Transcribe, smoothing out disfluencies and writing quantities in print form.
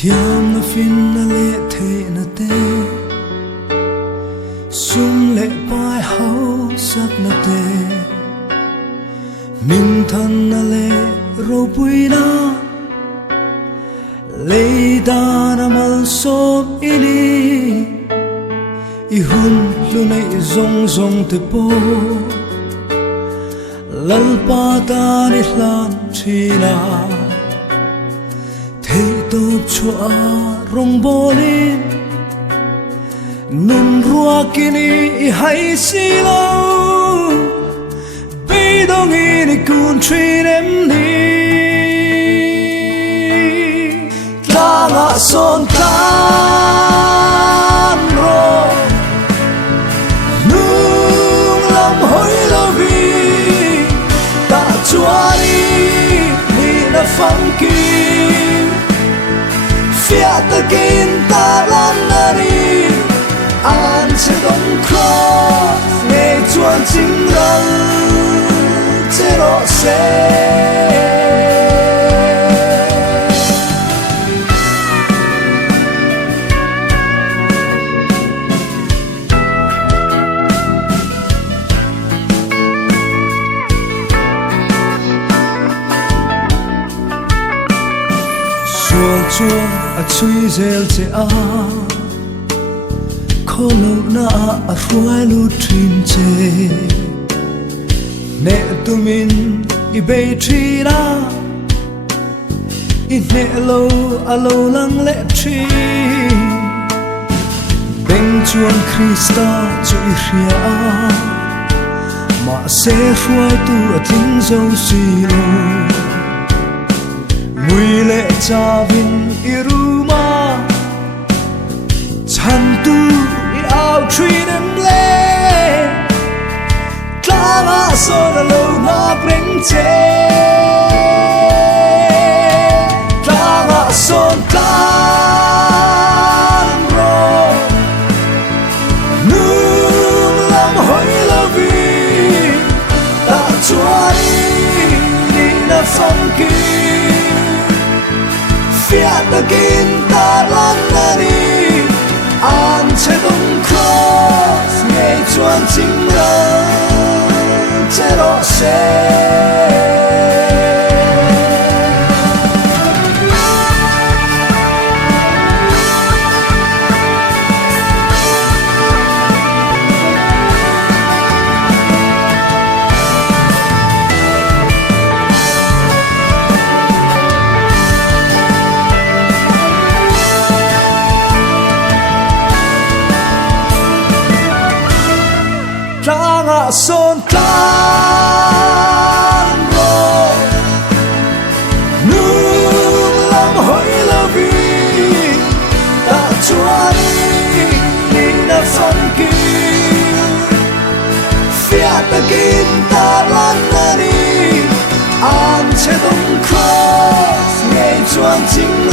thiam na fin na le the na te sum le pai hau sat na te min than na le ro pui na le da na mal som ini i hun lu nei zong zong te po lal pa ta ni hlan thina thei top chua rong bolin nun ruakini i hai si lo be dong in kun train em ni tanga son tan ro nung lam hoi lo vi ta chua ni na funky Fiat again ta lan na ni an che dong cross nghe chuan ching răng che ro se chua a chui zel che a kholo na a ruai lu trin che ne tumin i be tri na i ne lo a lo lang le tri beng chuan Krista chui ria ma se ruai tu a ting zo si lo mui le cha vin iruma chan tu i ao treat em le tama so na lo na bring che tama so tan ro nung lam hoi lo vi ta chua ni na funky Fiat again ta lan na ni an che dong cross nghe chuan ching răng che ro se Ranga son tan ro nung lam hoi lo vi ta chua ni na funky Fiat again ta lan na ni an che dong cross nghe chuan ching